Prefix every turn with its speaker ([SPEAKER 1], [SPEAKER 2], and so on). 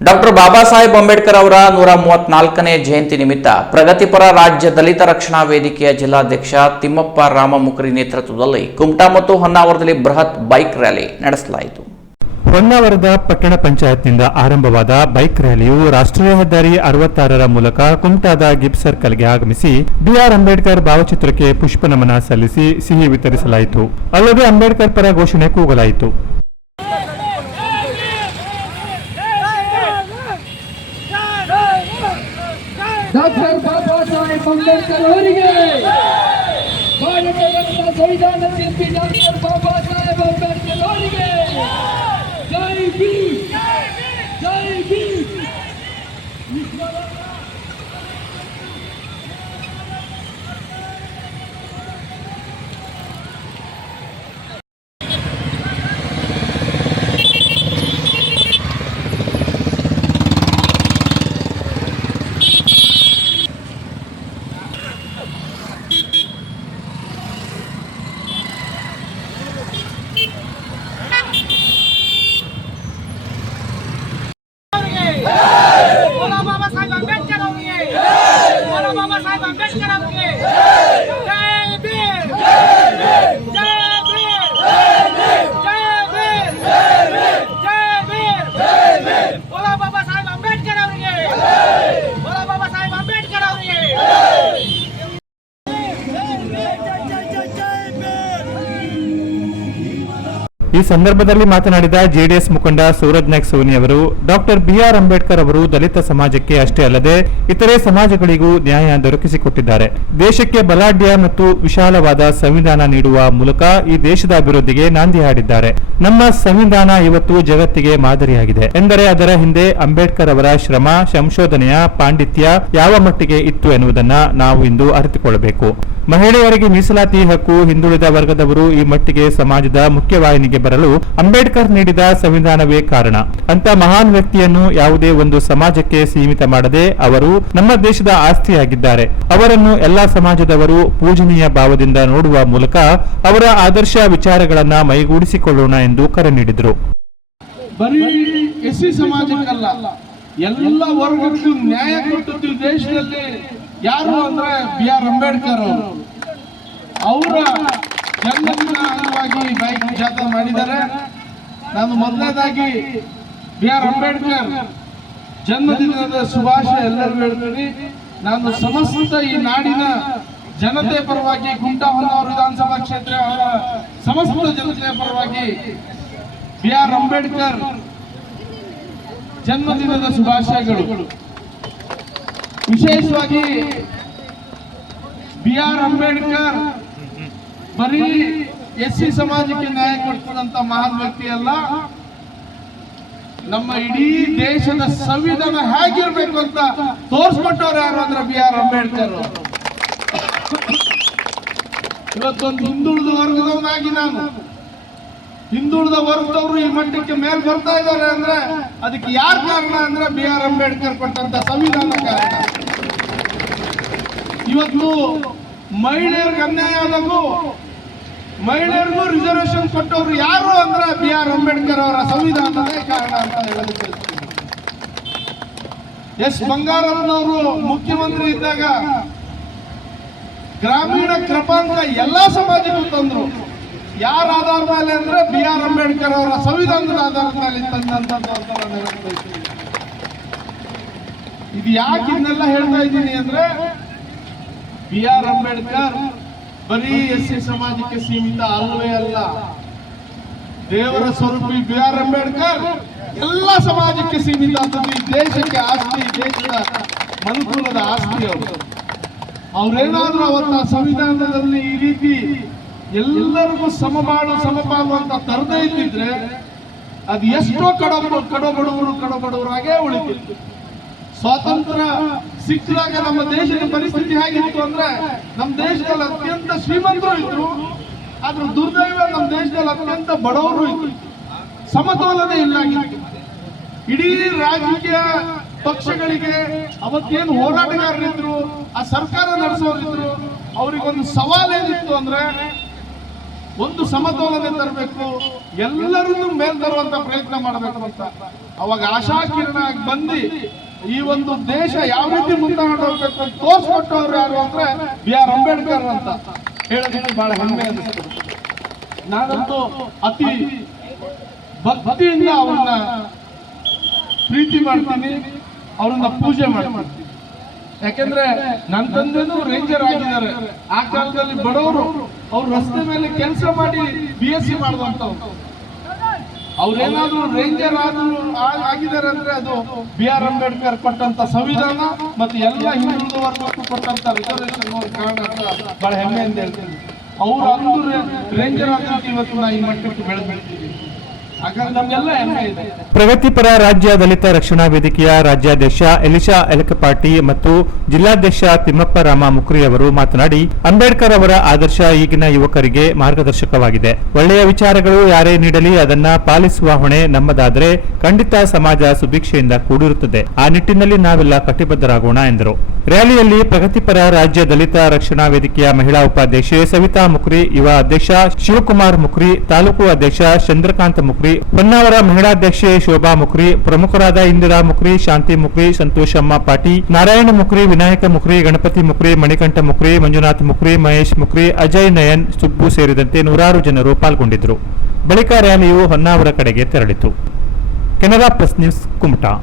[SPEAKER 1] Doctor Baba Saheb Ambedkar ಅವರ ನೂರ ಮೂವತ್ನಾಲ್ಕನೇ ಜಯಂತಿ ನಿಮಿತ್ತ ಪ್ರಗತಿಪರ ರಾಜ್ಯ ದಲಿತ ರಕ್ಷಣಾ ವೇದಿಕೆಯ ಜಿಲ್ಲಾಧ್ಯಕ್ಷ ತಿಮ್ಮಪ್ಪ ರಾಮಮುಖರಿ ನೇತೃತ್ವದಲ್ಲಿ ಕುಮಟಾ ಮತ್ತು ಹೊನ್ನಾವರದಲ್ಲಿ ಬೃಹತ್ ಬೈಕ್ ರ್ಯಾಲಿ ನಡೆಸಲಾಯಿತು.
[SPEAKER 2] ಹೊನ್ನಾವರದ ಪಟ್ಟಣ ಪಂಚಾಯತ್ನಿಂದ ಆರಂಭವಾದ ಬೈಕ್ ರ್ಯಾಲಿಯು ರಾಷ್ಟ್ರೀಯ ಹೆದ್ದಾರಿ ಅರವತ್ತಾರರ ಮೂಲಕ ಕುಮಟಾದ ಗಿಬ್ ಸರ್ಕಲ್ಗೆ ಆಗಮಿಸಿ ಬಿಆರ್ ಅಂಬೇಡ್ಕರ್ ಭಾವಚಿತ್ರಕ್ಕೆ ಪುಷ್ಪ ನಮನ ಸಲ್ಲಿಸಿ ಸಿಹಿ ವಿತರಿಸಲಾಯಿತು. ಅಲ್ಲದೆ ಅಂಬೇಡ್ಕರ್ ಪರ ಘೋಷಣೆ ಕೂಗಲಾಯಿತು
[SPEAKER 3] ಡಾಕ್ಟರ್ ಬಾಬಾ ಸಾಹೇಬ್ ಅಂಬೇಡ್ಕರ್ ಅವರಿಗೆ
[SPEAKER 2] ಈ ಸಂದರ್ಭದಲ್ಲಿ ಮಾತನಾಡಿದ ಜೆಡಿಎಸ್ ಮುಖಂಡ ಸೂರಜ್ ನಾಯ್ಕ ಸೋನಿ ಅವರು, ಡಾಕ್ಟರ್ ಬಿಆರ್ ಅಂಬೇಡ್ಕರ್ ಅವರು ದಲಿತ ಸಮಾಜಕ್ಕೆ ಅಷ್ಟೇ ಅಲ್ಲದೆ ಇತರೆ ಸಮಾಜಗಳಿಗೂ ನ್ಯಾಯ ದೊರಕಿಸಿಕೊಟ್ಟಿದ್ದಾರೆ. ದೇಶಕ್ಕೆ ಬಲಾಢ್ಯ ಮತ್ತು ವಿಶಾಲವಾದ ಸಂವಿಧಾನ ನೀಡುವ ಮೂಲಕ ಈ ದೇಶದ ಅಭಿವೃದ್ಧಿಗೆ ನಾಂದಿ ಹಾಡಿದ್ದಾರೆ. ನಮ್ಮ ಸಂವಿಧಾನ ಇವತ್ತು ಜಗತ್ತಿಗೆ ಮಾದರಿಯಾಗಿದೆ. ಎಂದರೆ ಅದರ ಹಿಂದೆ ಅಂಬೇಡ್ಕರ್ ಅವರ ಶ್ರಮ, ಸಂಶೋಧನೆಯ ಪಾಂಡಿತ್ಯ ಯಾವ ಮಟ್ಟಿಗೆ ಇತ್ತು ಎನ್ನುವುದನ್ನ ನಾವು ಇಂದು ಅರಿತುಕೊಳ್ಳಬೇಕು. ಮಹಿಳೆಯರಿಗೆ ಮೀಸಲಾತಿ ಹಕ್ಕು ಹಿಂದುಳಿದ ವರ್ಗದವರು ಈ ಮಟ್ಟಿಗೆ ಸಮಾಜದ ಮುಖ್ಯವಾಹಿನಿಗೆ ಬರಲು ಅಂಬೇಡ್ಕರ್ ನೀಡಿದ ಸಂವಿಧಾನವೇ ಕಾರಣ. ಅಂತ ಮಹಾನ್ ವ್ಯಕ್ತಿಯನ್ನು ಯಾವುದೇ ಒಂದು ಸಮಾಜಕ್ಕೆ ಸೀಮಿತ ಮಾಡದೆ ಅವರು ನಮ್ಮ ದೇಶದ ಆಸ್ತಿಯಾಗಿದ್ದಾರೆ. ಅವರನ್ನು ಎಲ್ಲಾ ಸಮಾಜದವರು ಪೂಜನೀಯ ಭಾವದಿಂದ ನೋಡುವ ಮೂಲಕ ಅವರ ಆದರ್ಶ ವಿಚಾರಗಳನ್ನ ಮೈಗೂಡಿಸಿಕೊಳ್ಳೋಣ ಎಂದು ಕರೆ ನೀಡಿದರು.
[SPEAKER 4] ಎಲ್ಲ ವರ್ಗಕ್ಕೂ ನ್ಯಾಯ ಕೊಟ್ಟದ್ದು ದೇಶದಲ್ಲಿ ಯಾರು ಅಂದ್ರೆ ಬಿ ಆರ್ ಅಂಬೇಡ್ಕರ್ ಅವರು. ಅವರ ಜನ್ಮದಿನ ಈ ಬೈಕ್ ಜಾಥಾ ಮಾಡಿದ್ದಾರೆ. ನಾನು ಮೊದಲನೇದಾಗಿ ಬಿ ಆರ್ ಅಂಬೇಡ್ಕರ್ ಜನ್ಮದಿನದ ಶುಭಾಶಯ ಎಲ್ಲರಿಗೂ ಹೇಳ್ತೀನಿ. ನಾನು ಸಮಸ್ತ ಈ ನಾಡಿನ ಜನತೆ ಪರವಾಗಿ ಕುಂಟಾ ಹೊನ್ನಾವರ ವಿಧಾನಸಭಾ ಕ್ಷೇತ್ರ ಅವರ ಸಮಸ್ತ ಜನತೆಯ ಪರವಾಗಿ ಬಿ ಆರ್ ಅಂಬೇಡ್ಕರ್ ಜನ್ಮದಿನದ ಶುಭಾಶಯಗಳು. ವಿಶೇಷವಾಗಿ ಬಿ ಆರ್ ಅಂಬೇಡ್ಕರ್ ಬರೀ ಎಸ್ ಸಿ ಸಮಾಜಕ್ಕೆ ನ್ಯಾಯ ಕೊಡ್ತದಂತ ಮಹಾನ್ ವ್ಯಕ್ತಿ ಅಲ್ಲ ನಮ್ಮ ಇಡೀ ದೇಶದ ಸಂವಿಧಾನ ಹೇಗಿರ್ಬೇಕು ಅಂತ ತೋರಿಸ್ಕೊಟ್ಟವ್ರು ಯಾರು ಅಂದ್ರೆ ಬಿ ಆರ್ ಅಂಬೇಡ್ಕರ್. ಇವತ್ತೊಂದು ಹಿಂದುಳಿದ ವರ್ಗದವನಾಗಿ ನಾನು ಹಿಂದುಳಿದ ವರ್ಗದವರು ಈ ಮಟ್ಟಕ್ಕೆ ಮೇಲ್ ಬರ್ತಾ ಇದ್ದಾರೆ ಅಂದ್ರೆ ಅದಕ್ಕೆ ಯಾರು ಕಾರಣ ಅಂದ್ರೆ ಬಿ ಆರ್ ಅಂಬೇಡ್ಕರ್ ಕೊಟ್ಟಂತ ಸಂವಿಧಾನ ಕಾರಣ ಇವತ್ತು ಮಹಿಳೆಯರಿಗೆ ಅನ್ಯಾಯ ಆದಾಗೂ ಮಹಿಳೆಯರಿಗೂ ರಿಸರ್ವೇಶನ್ ಕೊಟ್ಟವರು ಯಾರು ಅಂದ್ರೆ ಬಿ ಆರ್ ಅಂಬೇಡ್ಕರ್ ಅವರ ಸಂವಿಧಾನವೇ ಕಾರಣ ಅಂತ ಹೇಳಲಿಕ್ಕೆ. ಎಸ್ ಬಂಗಾರಪ್ಪನವರು ಮುಖ್ಯಮಂತ್ರಿ ಇದ್ದಾಗ ಗ್ರಾಮೀಣ ಕ್ರಮಾಂಕ ಎಲ್ಲಾ ಸಮಾಜಕ್ಕೂ ತಂದ್ರು ಯಾರ ಆಧಾರ ಮೇಲೆ ಅಂದ್ರೆ ಬಿ ಆರ್ ಅಂಬೇಡ್ಕರ್ ಅವರ ಸಂವಿಧಾನದ ಆಧಾರದ ಮೇಲೆ ತಂದಂತ. ಇದು ಯಾಕೆ ಇದನ್ನೆಲ್ಲ ಹೇಳ್ತಾ ಇದ್ದೀನಿ ಅಂದ್ರೆ ಬಿ ಆರ್ ಅಂಬೇಡ್ಕರ್ ಬರೀ ಎಸ್ ಸಿ ಸಮಾಜಕ್ಕೆ ಸೀಮಿತ ಅಲ್ಲವೇ ಅಲ್ಲ. ದೇವರ ಸ್ವರೂಪಿ ಬಿ ಆರ್ ಅಂಬೇಡ್ಕರ್ ಎಲ್ಲ ಸಮಾಜಕ್ಕೆ ಸೀಮಿತ ಅಂತದ್ದು ಈ ದೇಶಕ್ಕೆ ಆಸ್ತಿ ದೇಶದ ಮನುಕುಲದ ಆಸ್ತಿ ಅವರು. ಅವ್ರೇನಾದ್ರೂ ಅವತ್ತ ಸಂವಿಧಾನದಲ್ಲಿ ಈ ರೀತಿ ಎಲ್ಲರಿಗೂ ಸಮಬಾಳು ಸಮಪಾಲು ಅಂತ ತರದೇ ಇದ್ದಿದ್ರೆ ಅದು ಎಷ್ಟೋ ಕಡಬ, ಕಡಬಡವರು, ಕಡಬಡವರಾಗೇ ಉಳಿತಿತ್ತು ಸ್ವಾತಂತ್ರ್ಯ ಸಿಕ್ಕಿದಾಗ ನಮ್ಮ ದೇಶದ ಪರಿಸ್ಥಿತಿ ಹೇಗಿತ್ತು ಅಂದ್ರೆ ನಮ್ಮ ದೇಶದಲ್ಲಿ ಅತ್ಯಂತ ಶ್ರೀಮಂತರು ಇದ್ರು, ಆದ್ರೆ ದುರ್ದೈವ ನಮ್ಮ ದೇಶದಲ್ಲಿ ಅತ್ಯಂತ ಬಡವರು ಇದ್ರು. ಸಮತೋಲನೆ ಇಲ್ಲಾಗಿತ್ತು ಇಡೀ ರಾಜಕೀಯ ಪಕ್ಷಗಳಿಗೆ ಅವತ್ತೇನು ಹೋರಾಟಗಾರರಿದ್ರು, ಆ ಸರ್ಕಾರ ನಡೆಸೋರಿದ್ರು, ಅವ್ರಿಗೊಂದು ಸವಾಲ್ ಏನಿತ್ತು ಅಂದ್ರೆ ಒಂದು ಸಮತೋಲನೆ ತರಬೇಕು, ಎಲ್ಲರನ್ನೂ ಮೇಲ್ ತರುವಂತ ಪ್ರಯತ್ನ ಮಾಡಬೇಕು ಅಂತ. ಅವಾಗ ಆಶಾ ಕಿರಣ ಆಗಿ ಬಂದು ಈ ಒಂದು ದೇಶ ಯಾವ ರೀತಿ ಮುಂದಾಟ ತೋರ್ಸ್ಕೊಟ್ಟವ್ರು ಯಾರು ಅಂದ್ರೆ ಬಿ ಆರ್ ಅಂಬೇಡ್ಕರ್ ಅಂತ. ಹೇಳೋದಕ್ಕೆ ಬಹಳ ಹೆಮ್ಮೆ ಅನಿಸ್ತದೆ ನಾನಂತೂ ಅತಿ ಭಕ್ತಿಯಿಂದ ಅವ್ರನ್ನ ಪ್ರೀತಿ ಮಾಡ್ತೀನಿ, ಅವ್ರನ್ನ ಪೂಜೆ ಮಾಡ್ತೀನಿ. ಯಾಕೆಂದ್ರೆ ನನ್ನ ತಂದೆನೂ ರೇಂಜರ್ ಆಗಿದ್ದಾರೆ. ಆ ಕಾಲದಲ್ಲಿ ಬಡವರು, ಅವ್ರು ರಸ್ತೆ ಮೇಲೆ ಕೆಲಸ ಮಾಡಿ ಬಿ ಎಸ್ ಸಿ ಮಾಡಿದಂತವ್ರು ಅವ್ರೇನಾದ್ರೂ ರೇಂಜರ್ ಆದ್ರು ಆಗಿದ್ದಾರೆ ಅಂದ್ರೆ ಅದು ಬಿ ಆರ್ ಅಂಬೇಡ್ಕರ್ ಕೊಟ್ಟಂತ ಸಂವಿಧಾನ ಮತ್ತು ಎಲ್ಲ ಹಿಂದುಳಿದ ವರ್ಗಕ್ಕೂ ಕೊಟ್ಟಂತ ರಿಸರ್ವೇಶನ್ ಕಾರಣ ಅಂತ ಬಹಳ ಹೆಮ್ಮೆಯಿಂದ ಹೇಳ್ತೀನಿ. ಅವ್ರು ಅಂದ್ರೆ ರೇಂಜರ್ ಆದ್ರೆ ಇವತ್ತು ನಾ ಈ ಮಟ್ಟಕ್ಕೆ ಬೆಳೆದು ಹಾಗಾಗಿ ನಮ್ಗೆಲ್ಲ ಹೆಮ್ಮೆ ಇದೆ
[SPEAKER 2] ಪ್ರಗತಿಪರ ರಾಜ್ಯ ದಲಿತ ರಕ್ಷಣಾ ವೇದಿಕೆಯ ರಾಜ್ಯಾಧ್ಯಕ್ಷ ಎಲಿಶಾ ಎಲಕಪಾಟಿ ಮತ್ತು ಜಿಲ್ಲಾಧ್ಯಕ್ಷ ತಿಮ್ಮಪ್ಪ ರಾಮ ಮುಕ್ರಿ ಅವರು ಮಾತನಾಡಿ, ಅಂಬೇಡ್ಕರ್ ಅವರ ಆದರ್ಶ ಈಗಿನ ಯುವಕರಿಗೆ ಮಾರ್ಗದರ್ಶಕವಾಗಿದೆ. ಒಳ್ಳೆಯ ವಿಚಾರಗಳು ಯಾರೇ ನೀಡಲಿ ಅದನ್ನ ಪಾಲಿಸುವ ಹೊಣೆ ನಮ್ಮದಾದರೆ ಖಂಡಿತ ಸಮಾಜ ಸುಭಿಕ್ಷೆಯಿಂದ ಕೂಡಿರುತ್ತದೆ. ಆ ನಿಟ್ಟಿನಲ್ಲಿ ನಾವೆಲ್ಲ ಕಟಿಬದ್ಧರಾಗೋಣ ಎಂದರು. ರ್ಯಾಲಿಯಲ್ಲಿ ಪ್ರಗತಿಪರ ರಾಜ್ಯ ದಲಿತ ರಕ್ಷಣಾ ವೇದಿಕೆಯ ಮಹಿಳಾ ಉಪಾಧ್ಯಕ್ಷೆ ಸವಿತಾ ಮುಕ್ರಿ ಯುವ ಅಧ್ಯಕ್ಷ ಶಿವಕುಮಾರ್ ಮುಕ್ರಿ ತಾಲೂಕು ಅಧ್ಯಕ್ಷ ಚಂದ್ರಕಾಂತ್ ಮುಕ್ರಿ ಹೊನ್ನಾವರ ಮಹಿಳಾಧ್ಯಕ್ಷೆ ಶೋಭಾ ಮುಕ್ರಿ ಪ್ರಮುಖರಾದ ಇಂದಿರಾ ಮುಕ್ರಿ ಶಾಂತಿ ಮುಖ್ರಿ, ಸಂತೋಷಮ್ಮ ಪಾಟಿ ನಾರಾಯಣ ಮುಖ್ರಿ, ವಿನಾಯಕ ಮುಖ್ರಿ, ಗಣಪತಿ ಮುಖ್ರಿ, ಮಣಿಕಂಠ ಮುಖ್ರಿ, ಮಂಜುನಾಥ್ ಮುಕ್ರಿ ಮಹೇಶ್ ಮುಕ್ರಿ ಅಜಯ್ ನಯನ್, ಸುಬ್ಬು ಸೇರಿದಂತೆ ನೂರಾರು ಜನರು ಪಾಲ್ಗೊಂಡಿದ್ದರು. ಬಳಿಕ ರ್ಯಾಲಿಯು ಹೊನ್ನಾವರ ಕಡೆಗೆ ತೆರಳಿತು. Canara press news Kumta.